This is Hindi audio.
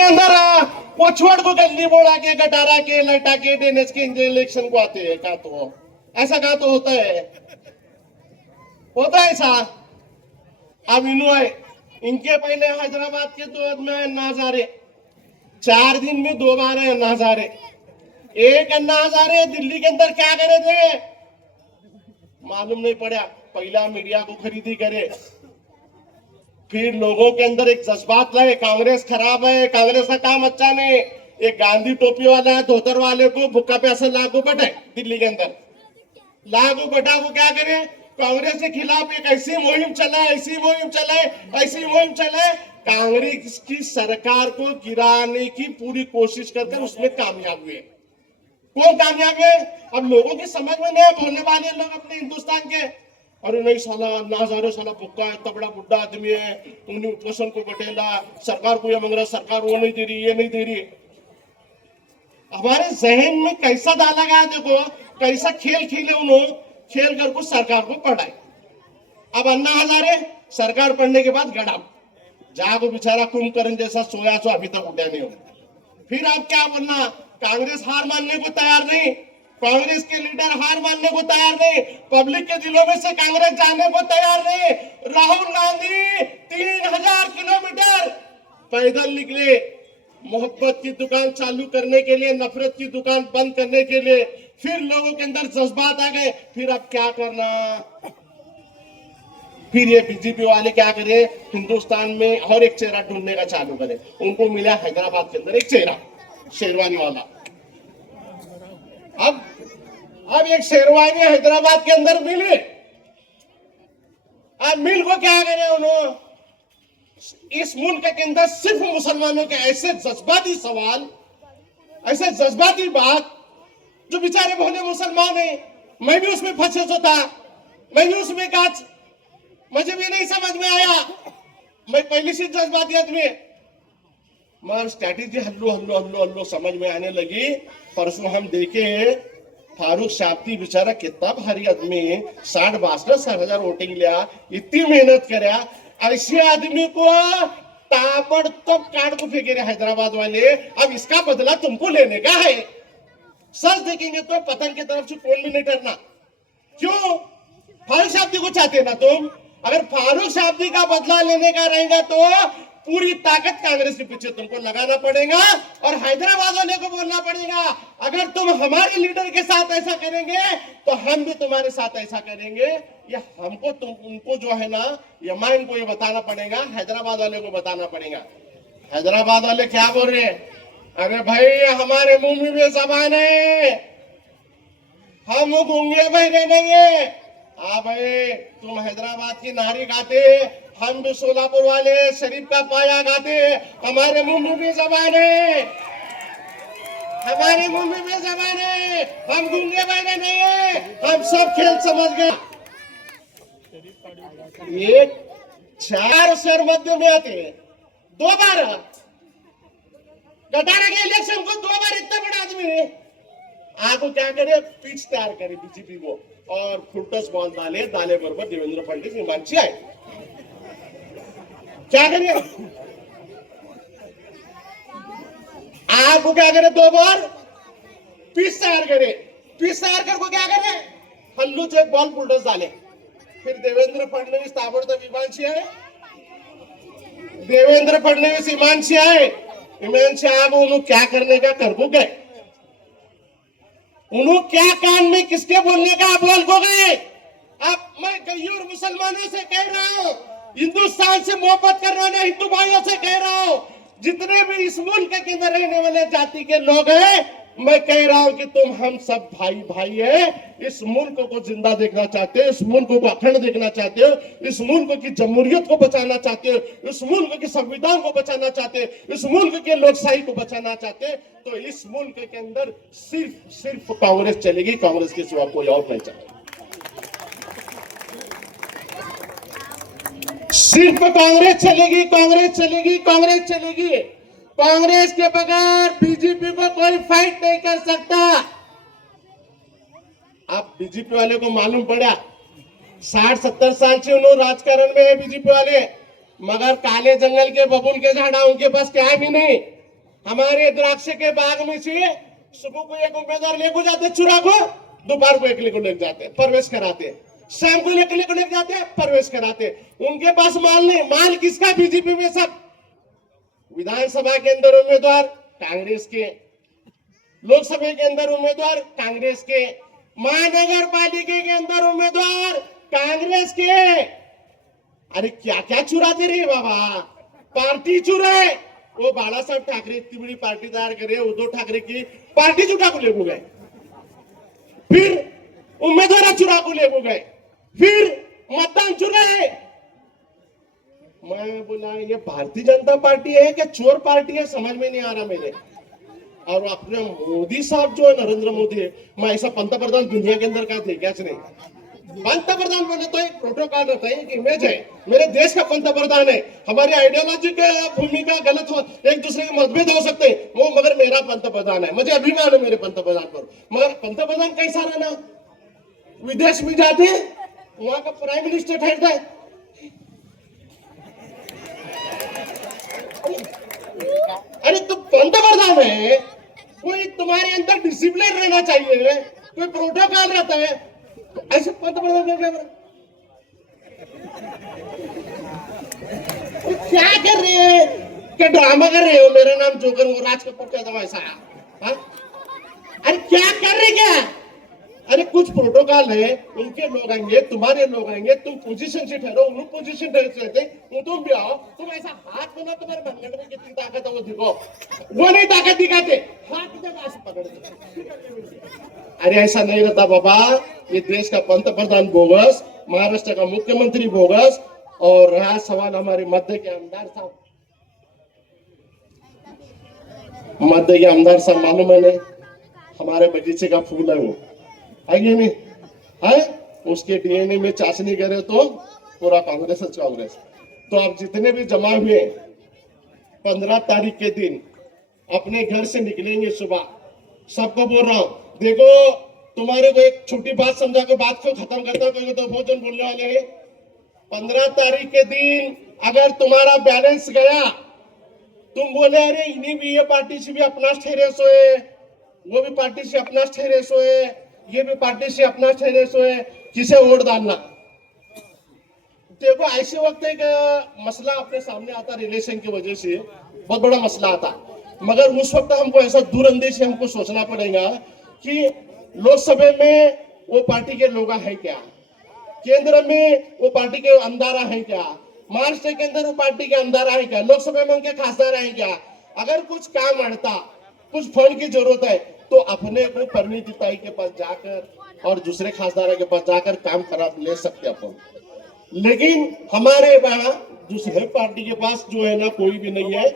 के अंदर पोछवड़ को गली बोड़ा के गटारा के लटा के देने के इलेक्शन को आते हैं का तो ऐसा का तो होता है ऐसा। अब इनके पहले हैदराबाद के तो में अन्ना हजारे 4 दिन में 2 बार है अन्ना हजारे। एक अन्ना हजारे दिल्ली के अंदर क्या करे थे मालूम नहीं पड़ा। पहला मीडिया को खरीदी करे, फिर लोगों के अंदर एक जज्बात लाए कांग्रेस खराब है, कांग्रेस का काम अच्छा नहीं। एक गांधी टोपी वाला है धोतर वाले को भुक्का प्यासा लागू बटाए दिल्ली के अंदर। लागू बटा को क्या करे कांग्रेस के खिलाफ एक ऐसी मुहिम चलाए कांग्रेस की सरकार को गिराने की पूरी कोशिश करके उसमें कामयाब हुए। कौन कामयाब है? अब लोगों की समझ में नहीं बोलने वाले लोग अपने हिंदुस्तान के, अरे नहीं साला अन्ना हजारे साला भुक्का है, तबड़ा बुड्ढा आदमी है, उन्हें उत्पोषण को बटेला, सरकार को ये मांग रहा, सरकार वो नहीं दे रही, ये नहीं दे रही। हमारे जहन में कैसा डाला गया देखो, कैसा खेल खेले उन्होंने, खेल कर को सरकार को पढ़ाए। अब अन्ना हजारे सरकार पढ़ने के बाद गड़ा जागो बेचारा कुंभकर्ण जैसा सोया सो अभी तक उठा नहीं हो। फिर अब क्या बनना, कांग्रेस हार मानने को तैयार नहीं, कांग्रेस के लीडर हार मानने को तैयार नहीं, पब्लिक के दिलों में से कांग्रेस जाने को तैयार नहीं। राहुल गांधी 3000 किलोमीटर पैदल निकले मोहब्बत की दुकान चालू करने के लिए, नफरत की दुकान बंद करने के लिए। फिर लोगों के अंदर जज्बात आ गए, फिर अब क्या करना, फिर ये बीजेपी वाले क्या करे हिंदुस्तान में और एक चेहरा ढूंढने का चालू करे। उनको मिला हैदराबाद के अंदर एक चेहरा शेरवानी वाला। अब एक शेरवानी हैदराबाद के अंदर मिले। अब मिल को क्या करे उन्होंने, इस मुल्क के अंदर सिर्फ मुसलमानों के ऐसे जज्बाती सवाल, ऐसे जज्बाती बात जो बेचारे भोले मुसलमान है, मैं भी उसमें फंसे तो था, मैं भी उसमें काच, मुझे भी नहीं समझ में आया, मैं पहले से जज्बाती आदमी मगर स्ट्रैटेजी हल्लो समझ में आने लगी। परसों हम देखे फारूक शाब्दी बेचारा कितना भारी आदमी, 60-62 वोटिंग लिया, इतनी मेहनत कराया, ऐसे आदमी को ताबड़तोड़ काट को फेंके रहे हैदराबाद वाले। अब इसका बदला तुमको लेने का है। सच देखेंगे तो पतंग की तरफ से कौन भी नहीं डरना। क्यों? फारूक शाब्दी को चाहते ना तुम। अगर फारूक शाब्दी का बदला लेने का रहेगा तो पूरी ताकत कांग्रेस के पीछे तुमको लगाना पड़ेगा और हैदराबाद वाले को बोलना पड़ेगा, अगर तुम हमारे लीडर के साथ ऐसा करेंगे तो हम भी तुम्हारे साथ ऐसा करेंगे। ये हमको तुम उनको जो है ना यमान को ये बताना पड़ेगा, हैदराबाद वाले को बताना पड़ेगा। हैदराबाद वाले क्या बोल रहे हैं, अरे भाई हमारे मुंह में भी जबान है, हम गूंगे बहरे नहीं है। हाँ भाई तुम हैदराबाद की नारी गाते, हम भी सोलापुर वाले शरीफ का पाया गाते, हमारे मुंह में भी जबान है, हमारे मुंह में भी जबान है, हम गूंगे बहरे नहीं है, हम सब खेल समझ गए। ये 4 शहर मध्य में आते हैं, 2 बार गटारा के इलेक्शन को 2 बार इतना बड़ा आदमी है, आपको क्या करे पिच तैयार करे बीजेपी को और फुटस बॉल डाले बरोबर देवेंद्र फडणवीस हिमांशी आहे, क्या करिए आपको क्या करे 2 बार पिच तैयार करे, पिच तैयार कर को क्या करे हल्लू से बॉल फुटस डाले, फिर देवेंद्र फडणवीस ताबड़तोड़ हिमांशी आहे, देवेंद्र फडणवीस हिमांशी आहे, हिमांशी आप उन्होंने क्या करने का कर को गए, उन्होंने क्या कान में किसके बोलने का बोल को गए। अब मैं गैर मुसलमानों से कह रहा हूं, हिंदुस्तान से मोहब्बत करने वाले हिंदू भाइयों से कह रहा हूं, जितने भी इस मुल्क के अंदर रहने वाले जाति के लोग हैं, मैं कह रहा हूं कि तुम हम सब भाई है। इस मुल्क को जिंदा देखना चाहते हो, इस मुल्क को अखंड देखना चाहते हो, इस मुल्क की जमहूरियत को बचाना चाहते हो, इस मुल्क के संविधान को बचाना चाहते हो, इस मुल्क के लोकशाही को बचाना चाहते हो, तो इस मुल्क के अंदर सिर्फ कांग्रेस चलेगी, कांग्रेस के सिवा कोई और नहीं चलेगा। सिर्फ कांग्रेस चलेगी, कांग्रेस चलेगी, कांग्रेस चलेगी। कांग्रेस के बगैर बीजेपी को कोई फाइट नहीं कर सकता। अब बीजेपी वाले को मालूम पड़ा 60-70 साल से उन्होंने राजकारण में है बीजेपी वाले, मगर काले जंगल के बबूल के झाड़ा उनके पास क्या भी नहीं। हमारे द्राक्ष के बाग में से सुबह को एक उम्मीदवार लेको जाते चुरा को, दोपहर को एक लेको लेके जाते, प्रवेश कराते, शाम को लेके लेके जाते, प्रवेश कराते। उनके पास माल नहीं, माल किसका? बीजेपी में सब। विधानसभा के अंदर उम्मीदवार कांग्रेस के, लोकसभा के अंदर उम्मीदवार कांग्रेस के, महानगर पालिका के अंदर उम्मीदवार कांग्रेस के। अरे क्या क्या चुराते रहे बाबा, पार्टी चुराए। वो बाला साहब ठाकरे इतनी बड़ी पार्टी तैयार करे, उद्धव ठाकरे की पार्टी चुरा को ले गए, फिर उम्मीदवार चुरा को ले गए, फिर मतदान चुराए। मैं बोला ये भारतीय जनता पार्टी है क्या चोर पार्टी है, समझ में नहीं आ रहा मेरे। और अपने मोदी साहब जो है, नरेंद्र मोदी है, मैं ऐसा पंतप्रधान दुनिया के अंदर का देखाच नहीं। पंतप्रधान बोले तो एक प्रोटोकॉल रहता है, एक इमेज है, मेरे देश का पंतप्रधान है। हमारी आइडियोलॉजी के भूमिका गलत हो, एक दूसरे के मतभेद हो सकते हैं, वो मगर मेरा पंतप्रधान है, मुझे अभिमान है मेरे पंतप्रधान पर। मगर पंतप्रधान कैसा रहना, विदेश में जाते हैं वहां का प्राइम मिनिस्टर ठहरता है। अरे तुम पंतप्रधान है, कोई तुम्हारे अंदर डिसिप्लिन रहना चाहिए, कोई प्रोटोकॉल रहता है, ऐसे पंतप्रधान क्या कर रहे हैं, क्या ड्रामा कर रहे हो? मेरा नाम जोकर, वो राज कपूर कहता हूँ ऐसा। अरे क्या कर रहे क्या? अरे कुछ प्रोटोकॉल है, उनके लोग आएंगे, तुम्हारे लोग आएंगे, तुम पोजीशन से ठहरो, वो पोजीशन रहते, तुम भी आओ, तुम ऐसा हाथ बना, तुम्हारे बनगढ़ में कितनी ताकत है वो दिखो, वो नहीं ताकत दिखाते, हाथ ऐसे पकड़ दे। अरे ऐसा नहीं रहता बाबा, ये देश का पंतप्रधान बोगस, महाराष्ट्र का मुख्यमंत्री बोगस, और रहा सवाल हमारे मध्य के आमदार साहब। मध्य के आमदार साहब मालूम है, हमारे बगीचे का फूल है वो, है नहीं है? उसके डीएनए में चाशनी करे तो पूरा कांग्रेस कांग्रेस। तो आप जितने भी जमा हुए 15 तारीख के दिन अपने घर से निकलेंगे सुबह, सबको बोल रहा हूं, देखो तुम्हारे को एक छोटी बात समझा के बात को खत्म करता हूं, क्योंकि तो बहुत जन बोलने वाले हैं। 15 तारीख के दिन अगर तुम्हारा बैलेंस गया, तुम बोले अरे इन्हीं भी ये पार्टी से भी अपना ठहरे सोए, वो भी पार्टी से अपना ठहरे सोए, ये भी पार्टी से अपना ठहरे सोए, किसे वोट डालना? देखो ऐसे वक्त एक मसला अपने सामने आता, रिलेशन की वजह से बहुत बड़ा मसला आता, मगर उस वक्त हमको ऐसा दूरअंदेशी हमको सोचना पड़ेगा कि लोकसभा में वो पार्टी के लोग हैं क्या, केंद्र में वो पार्टी के अंदारा है क्या, महाराष्ट्र के अंदर वो पार्टी के अंदारा है क्या, लोकसभा में उनके खासदार है क्या। अगर कुछ काम अड़ता, कुछ फंड की जरूरत है, तो अपने को परिणीति ताई के पास जाकर और दूसरे खासदार के पास जाकर काम करा ले सकते अपन। लेकिन हमारे वहां दूसरे पार्टी के पास जो है ना, कोई भी नहीं है।